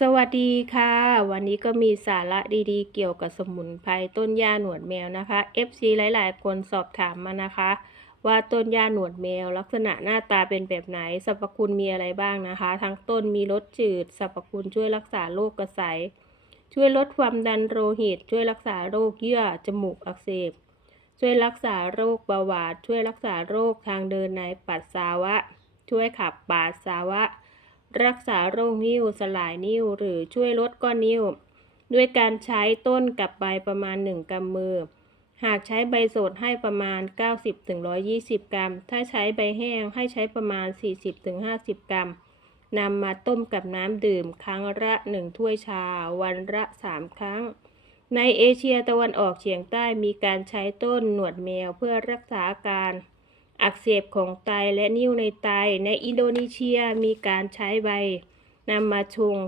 สวัสดีค่ะ วันนี้ก็มีสาระดีๆ เกี่ยวกับสมุนไพรต้นหญ้าหนวดแมวนะคะ FC หลายๆ คนสอบถามมานะคะ ว่าต้นหญ้าหนวดแมว ลักษณะหน้าตาเป็นแบบไหนสรรพคุณมีอะไรบ้างนะคะ ทั้งต้นมีรสจืดสรรพคุณช่วยรักษาโรคกระสายช่วยลดความดันโลหิต ช่วยรักษาโรคเยื่อจมูกอักเสบ ช่วยรักษาโรคเบาหวานช่วยรักษาโรคทางเดินในปัสสาวะ ช่วยขับปัสสาวะ รักษาโรคนิ่วสลายนิ่วหรือช่วยลดก้อนนิ่วด้วยการใช้ต้นกับใบประมาณ 1กำมือ หากใช้ใบสดให้ประมาณ 90-120 กรัม ถ้าใช้ใบแห้งให้ใช้ประมาณ 40-50 กรัมนำมาต้มกับน้ำดื่มครั้งละ 1 ถ้วยชา วันละ 3 ครั้ง ในเอเชียตะวันออกเฉียงใต้มีการใช้ต้นหนวดแมวเพื่อรักษาอาการ อักเสบของไตและนิ่วในไต ในอินโดนีเซียมีการใช้ใบนำมาชง